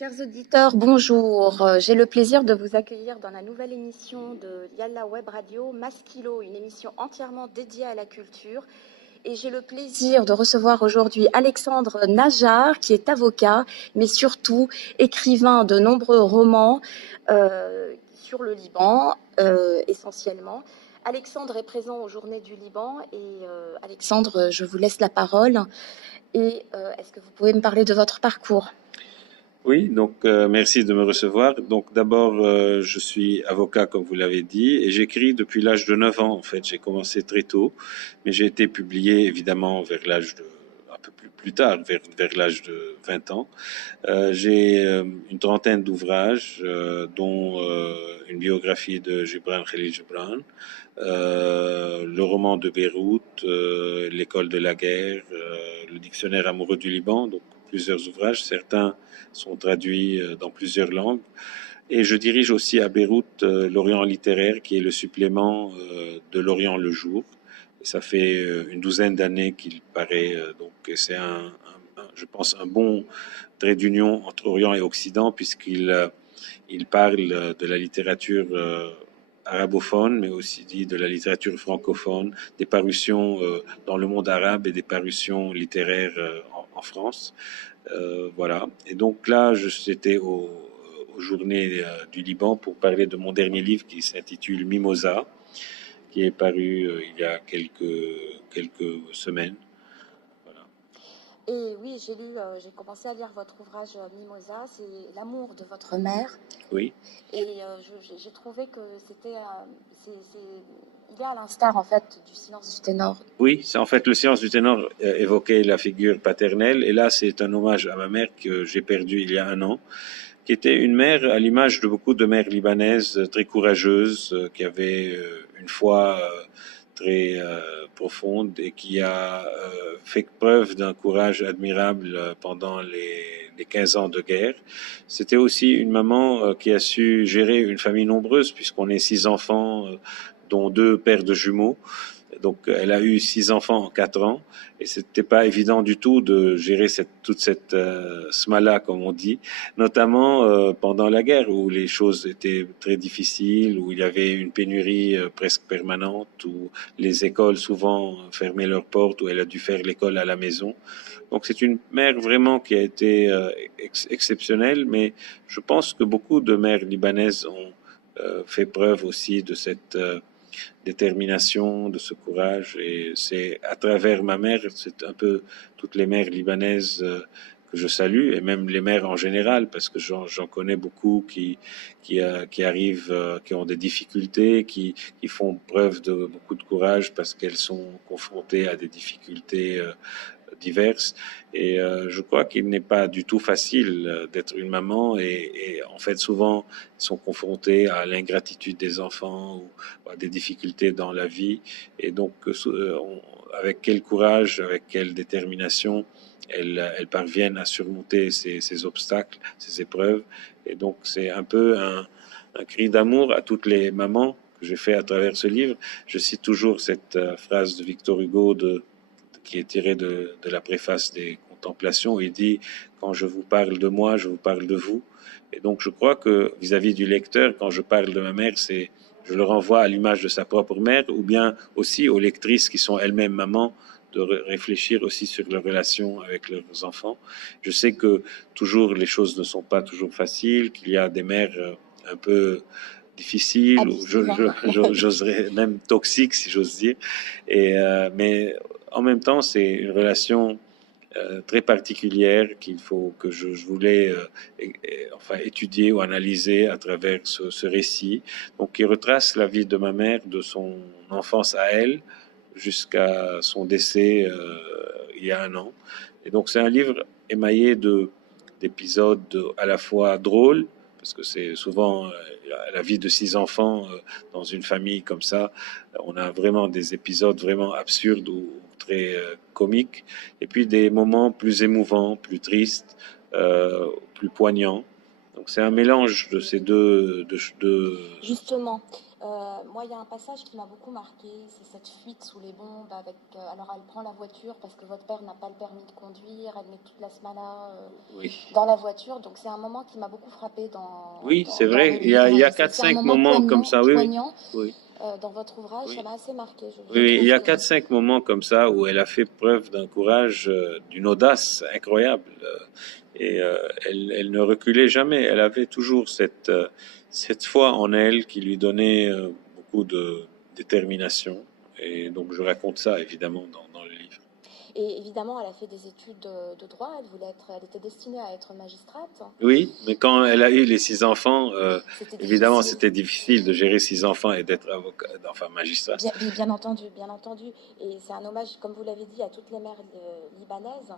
Chers auditeurs, bonjour. J'ai le plaisir de vous accueillir dans la nouvelle émission de Yalla Web Radio, Maskilo, une émission entièrement dédiée à la culture. Et j'ai le plaisir de recevoir aujourd'hui Alexandre Najjar, qui est avocat, mais surtout écrivain de nombreux romans sur le Liban, essentiellement. Alexandre est présent aux Journées du Liban et Alexandre, je vous laisse la parole. Et est-ce que vous pouvez me parler de votre parcours ? Oui, donc merci de me recevoir. Donc d'abord, je suis avocat, comme vous l'avez dit, et j'écris depuis l'âge de 9 ans, en fait. J'ai commencé très tôt, mais j'ai été publié, évidemment, vers l'âge de, un peu plus tard, vers l'âge de 20 ans. J'ai une trentaine d'ouvrages, dont une biographie de Gibran Khalil Gibran, le roman de Beyrouth, l'école de la guerre, le dictionnaire amoureux du Liban, donc plusieurs ouvrages. Certains sont traduits dans plusieurs langues. Et je dirige aussi à Beyrouth l'Orient littéraire, qui est le supplément de l'Orient le jour. Et ça fait une douzaine d'années qu'il paraît. Donc c'est je pense, un bon trait d'union entre Orient et Occident, puisqu'il parle de la littérature arabophone, mais aussi dit de la littérature francophone, des parutions dans le monde arabe et des parutions littéraires en France. Voilà. Et donc là, j'étais aux Journées du Liban pour parler de mon dernier livre qui s'intitule Mimosa, qui est paru il y a quelques semaines. Voilà. Et oui, j'ai commencé à lire votre ouvrage Mimosa, c'est l'amour de votre mère. Oui. Et j'ai trouvé que il est à l'instar en fait du Silence du ténor. Oui, c'est en fait le Silence du ténor évoquait la figure paternelle, et là c'est un hommage à ma mère que j'ai perdue il y a un an, qui était une mère à l'image de beaucoup de mères libanaises très courageuses, qui avait une foi très profonde et qui a fait preuve d'un courage admirable pendant les 15 ans de guerre. C'était aussi une maman qui a su gérer une famille nombreuse, puisqu'on est 6 enfants, dont 2 paires de jumeaux. Donc, elle a eu 6 enfants en 4 ans, et c'était pas évident du tout de gérer toute cette smala, comme on dit, notamment pendant la guerre, où les choses étaient très difficiles, où il y avait une pénurie presque permanente, où les écoles souvent fermaient leurs portes, où elle a dû faire l'école à la maison. Donc, c'est une mère vraiment qui a été exceptionnelle, mais je pense que beaucoup de mères libanaises ont fait preuve aussi de cette détermination, de ce courage. Et c'est à travers ma mère, c'est un peu toutes les mères libanaises que je salue, et même les mères en général, parce que j'en connais beaucoup qui arrivent, qui ont des difficultés, qui font preuve de beaucoup de courage parce qu'elles sont confrontées à des difficultés diverses. Et je crois qu'il n'est pas du tout facile d'être une maman, et en fait souvent ils sont confrontés à l'ingratitude des enfants ou à des difficultés dans la vie. Et donc avec quel courage, avec quelle détermination elles parviennent à surmonter ces obstacles, ces épreuves. Et donc c'est un peu un cri d'amour à toutes les mamans que j'ai fait à travers ce livre. Je cite toujours cette phrase de Victor Hugo qui est tiré de la préface des Contemplations. Il dit « Quand je vous parle de moi, je vous parle de vous ». Et donc je crois que vis-à-vis du lecteur, quand je parle de ma mère, je le renvoie à l'image de sa propre mère, ou bien aussi aux lectrices qui sont elles-mêmes mamans, de réfléchir aussi sur leur relation avec leurs enfants. Je sais que toujours les choses ne sont pas toujours faciles, qu'il y a des mères un peu difficiles, ou j'oserais même toxiques, si j'ose dire. Mais en même temps, c'est une relation très particulière que je voulais enfin étudier ou analyser à travers ce récit, donc qui retrace la vie de ma mère de son enfance à elle jusqu'à son décès il y a un an. Et donc c'est un livre émaillé d'épisodes à la fois drôles, parce que c'est souvent la vie de 6 enfants dans une famille comme ça. On a vraiment des épisodes vraiment absurdes ou très comiques, et puis des moments plus émouvants, plus tristes, plus poignants. Donc c'est un mélange de ces deux. Justement, moi, il y a un passage qui m'a beaucoup marqué, c'est cette fuite sous les bombes avec. Alors, elle prend la voiture parce que votre père n'a pas le permis de conduire, elle met toute la smala Oui. dans la voiture. Donc, c'est un moment qui m'a beaucoup frappé Oui, c'est dans le vrai. livre. Il y a C'est un 4-5 moment moments comme ça. Oui, oui. poignant Oui. dans votre ouvrage. Ça Oui. m'a assez marqué. Je Oui, il y trouve a que. 4-5 moments comme ça où elle a fait preuve d'un courage, d'une audace incroyable. Elle ne reculait jamais. Elle avait toujours cette foi en elle qui lui donnait beaucoup de détermination. Et donc je raconte ça évidemment dans le livre. Et évidemment, elle a fait des études de droit. Elle était destinée à être magistrate. Oui, mais quand elle a eu les 6 enfants, C'était évidemment difficile. c'était difficile de gérer 6 enfants et d'être avocat, enfin magistrat. Bien entendu, bien entendu. Et c'est un hommage, comme vous l'avez dit, à toutes les mères libanaises.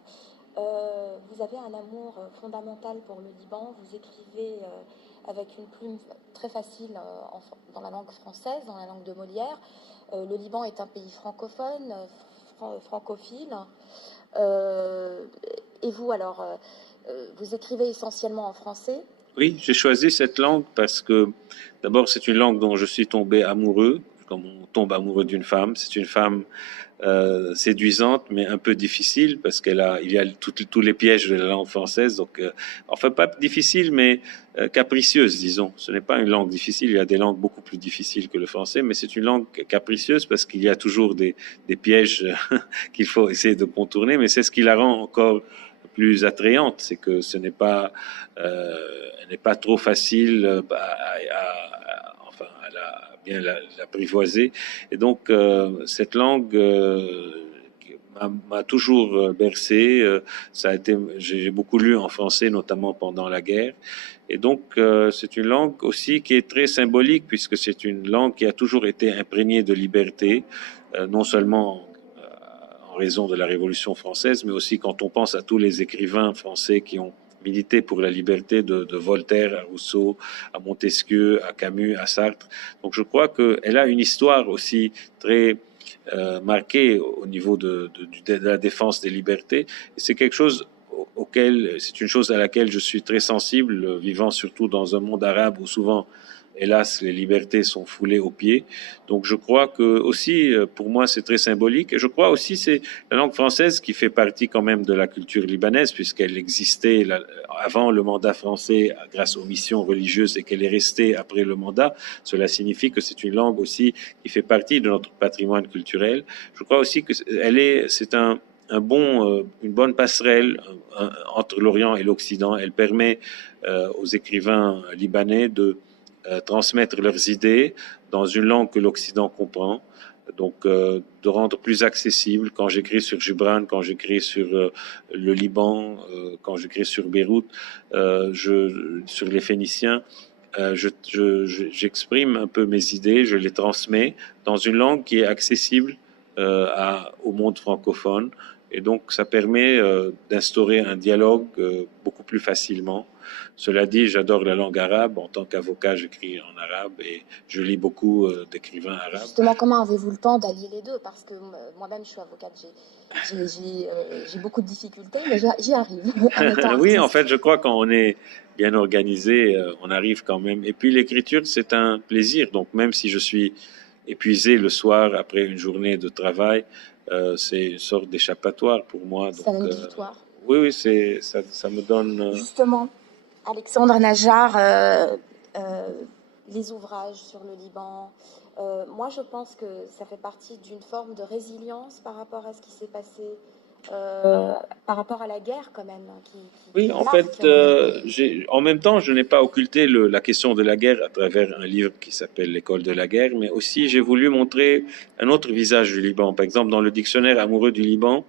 Vous avez un amour fondamental pour le Liban. Vous écrivez avec une plume très facile dans la langue française, dans la langue de Molière. Le Liban est un pays francophone, francophile. Et vous, alors, vous écrivez essentiellement en français. Oui, j'ai choisi cette langue parce que d'abord c'est une langue dont je suis tombé amoureux, comme on tombe amoureux d'une femme. C'est une femme séduisante mais un peu difficile parce il y a tous les pièges de la langue française. Donc, enfin pas difficile mais capricieuse, disons. Ce n'est pas une langue difficile. Il y a des langues beaucoup plus difficiles que le français, mais c'est une langue capricieuse parce qu'il y a toujours des pièges qu'il faut essayer de contourner. Mais c'est ce qui la rend encore plus attrayante, c'est que ce n'est pas, elle n'est pas trop facile enfin, bien l'apprivoiser. Et donc, cette langue m'a toujours bercé. Ça a été, j'ai beaucoup lu en français, notamment pendant la guerre. Et donc, c'est une langue aussi qui est très symbolique, puisque c'est une langue qui a toujours été imprégnée de liberté, non seulement en raison de la Révolution française, mais aussi quand on pense à tous les écrivains français qui ont milité pour la liberté, de Voltaire à Rousseau, à Montesquieu, à Camus, à Sartre. Donc je crois qu'elle a une histoire aussi très marquée au niveau de la défense des libertés. Et c'est quelque chose c'est une chose à laquelle je suis très sensible, vivant surtout dans un monde arabe où souvent hélas, les libertés sont foulées aux pieds. Donc, je crois que aussi, pour moi, c'est très symbolique. Et je crois aussi, c'est la langue française qui fait partie quand même de la culture libanaise, puisqu'elle existait avant le mandat français grâce aux missions religieuses et qu'elle est restée après le mandat. Cela signifie que c'est une langue aussi qui fait partie de notre patrimoine culturel. Je crois aussi que c'est une bonne passerelle entre l'Orient et l'Occident. Elle permet aux écrivains libanais de transmettre leurs idées dans une langue que l'Occident comprend. Donc, de rendre plus accessible quand j'écris sur Gibran, quand j'écris sur le Liban, quand j'écris sur Beyrouth, sur les Phéniciens, j'exprime un peu mes idées, je les transmets dans une langue qui est accessible au monde francophone. Et donc, ça permet d'instaurer un dialogue beaucoup plus facilement. Cela dit, j'adore la langue arabe. En tant qu'avocat, j'écris en arabe et je lis beaucoup d'écrivains arabes. Justement, comment avez-vous le temps d'allier les deux? Parce que moi-même, je suis avocate. J'ai beaucoup de difficultés, mais j'y arrive. Oui, en fait, je crois quand on est bien organisé, on arrive quand même. Et puis, l'écriture, c'est un plaisir. Donc, même si je suis épuisé le soir après une journée de travail, c'est une sorte d'échappatoire pour moi. C'est un exutoire. Oui, ça me donne. Justement, Alexandre Najjar, les ouvrages sur le Liban. Moi, je pense que ça fait partie d'une forme de résilience par rapport à ce qui s'est passé, par rapport à la guerre quand même. Oui, en fait, en même temps, je n'ai pas occulté la question de la guerre à travers un livre qui s'appelle L'école de la guerre, mais aussi j'ai voulu montrer un autre visage du Liban. Par exemple, dans le dictionnaire amoureux du Liban,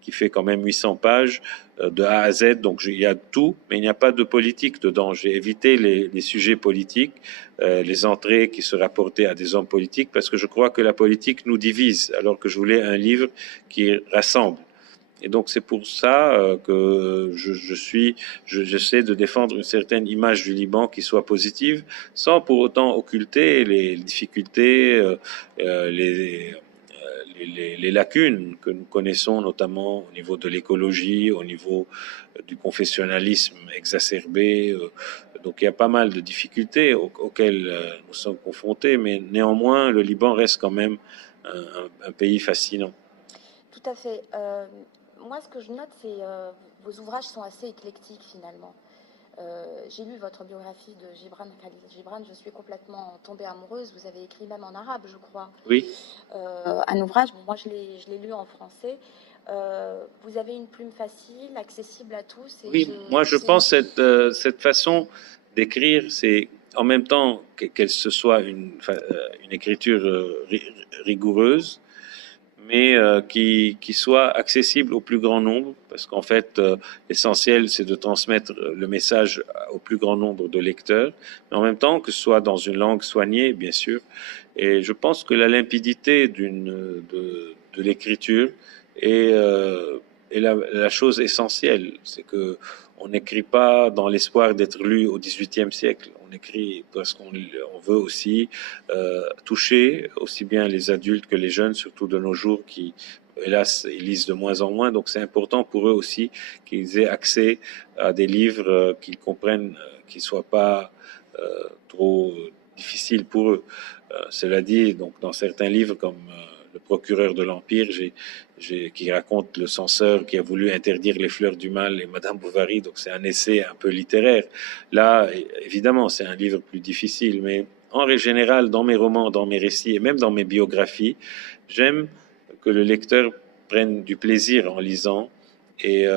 qui fait quand même 800 pages, de A à Z, donc il y a tout, mais il n'y a pas de politique dedans. J'ai évité les sujets politiques, les entrées qui se rapportaient à des hommes politiques, parce que je crois que la politique nous divise, alors que je voulais un livre qui rassemble. Et donc c'est pour ça que j'essaie de défendre une certaine image du Liban qui soit positive, sans pour autant occulter les difficultés, les lacunes que nous connaissons, notamment au niveau de l'écologie, au niveau du confessionnalisme exacerbé. Donc il y a pas mal de difficultés auxquelles nous sommes confrontés, mais néanmoins, le Liban reste quand même un pays fascinant. Tout à fait. Moi, ce que je note, c'est vos ouvrages sont assez éclectiques finalement. J'ai lu votre biographie de Gibran Khalil Gibran, je suis complètement tombée amoureuse. Vous avez écrit même en arabe, je crois. Oui. Un ouvrage, bon, moi je l'ai lu en français. Vous avez une plume facile, accessible à tous. Et oui, moi je pense cette façon d'écrire, c'est en même temps qu'elle se soit une écriture rigoureuse, mais qui soit accessible au plus grand nombre, parce qu'en fait, l'essentiel, c'est de transmettre le message au plus grand nombre de lecteurs, mais en même temps que ce soit dans une langue soignée, bien sûr. Et je pense que la limpidité de l'écriture est la chose essentielle. C'est que on n'écrit pas dans l'espoir d'être lu au XVIIIe siècle. On écrit parce qu'on veut aussi toucher aussi bien les adultes que les jeunes, surtout de nos jours qui, hélas, ils lisent de moins en moins. Donc c'est important pour eux aussi qu'ils aient accès à des livres qu'ils comprennent, qui ne soient pas trop difficiles pour eux. Cela dit, donc dans certains livres comme Le procureur de l'Empire, qui raconte le censeur qui a voulu interdire les fleurs du mal et Madame Bovary, donc c'est un essai un peu littéraire. Là, évidemment, c'est un livre plus difficile, mais en règle générale, dans mes romans, dans mes récits et même dans mes biographies, j'aime que le lecteur prenne du plaisir en lisant et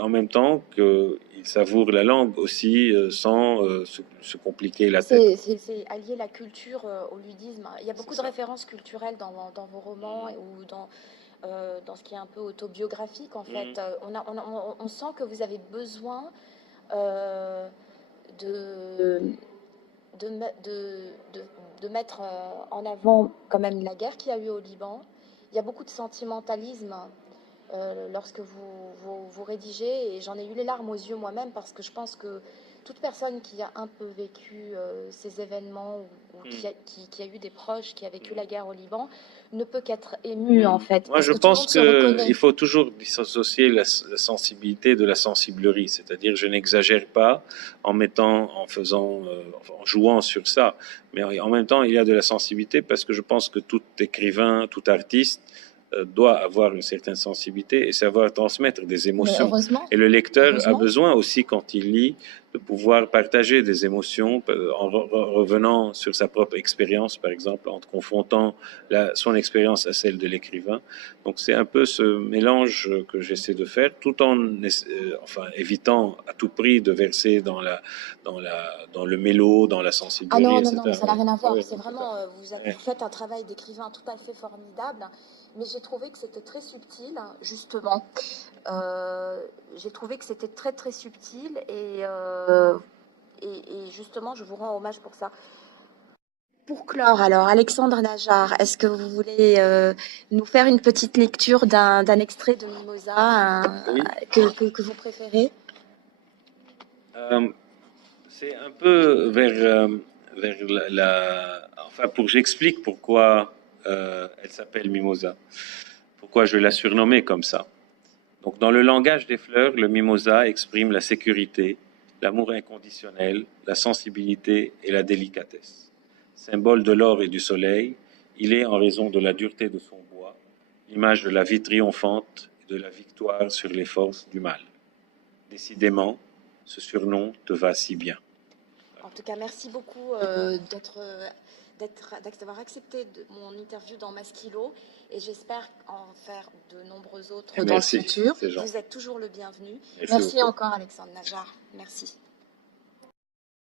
en même temps qu'il savoure la langue aussi sans se compliquer la tête. C'est allier la culture au ludisme. Il y a beaucoup de références culturelles dans vos romans ou dans ce qui est un peu autobiographique, en fait. On sent que vous avez besoin de, de mettre en avant quand même la guerre qu'il y a eu au Liban. Il y a beaucoup de sentimentalisme lorsque vous rédigez, et j'en ai eu les larmes aux yeux moi-même, parce que je pense que toute personne qui a un peu vécu ces événements ou qui a eu des proches qui a vécu la guerre au Liban ne peut qu'être ému, en fait. Moi, je pense qu'il faut toujours dissocier la sensibilité de la sensiblerie. C'est-à-dire, je n'exagère pas en jouant sur ça. Mais en même temps, il y a de la sensibilité parce que je pense que tout écrivain, tout artiste doit avoir une certaine sensibilité et savoir transmettre des émotions. Et le lecteur a besoin aussi, quand il lit, de pouvoir partager des émotions en revenant sur sa propre expérience, par exemple, en confrontant son expérience à celle de l'écrivain. Donc c'est un peu ce mélange que j'essaie de faire, tout en évitant à tout prix de verser dans le mélo, dans la sensibilité. Ah non, non, ça n'a rien à voir. C'est vraiment, vous faites un travail d'écrivain tout à fait formidable. Mais j'ai trouvé que c'était très subtil, justement. J'ai trouvé que c'était très, très subtil. Et justement, je vous rends hommage pour ça. Pour clore, alors, Alexandre Najjar, est-ce que vous voulez nous faire une petite lecture d'un extrait de Mimosa que vous préférez? C'est un peu vers pour que j'explique pourquoi elle s'appelle Mimosa. Pourquoi je l'ai surnommée comme ça. Donc, dans le langage des fleurs, le mimosa exprime la sécurité, l'amour inconditionnel, la sensibilité et la délicatesse. Symbole de l'or et du soleil, il est, en raison de la dureté de son bois, l'image de la vie triomphante et de la victoire sur les forces du mal. Décidément, ce surnom te va si bien. En tout cas, merci beaucoup d'avoir accepté mon interview dans Maskilo, et j'espère en faire de nombreux autres dans le futur. Vous êtes toujours le bienvenu. Merci encore, Alexandre Najjar. Merci.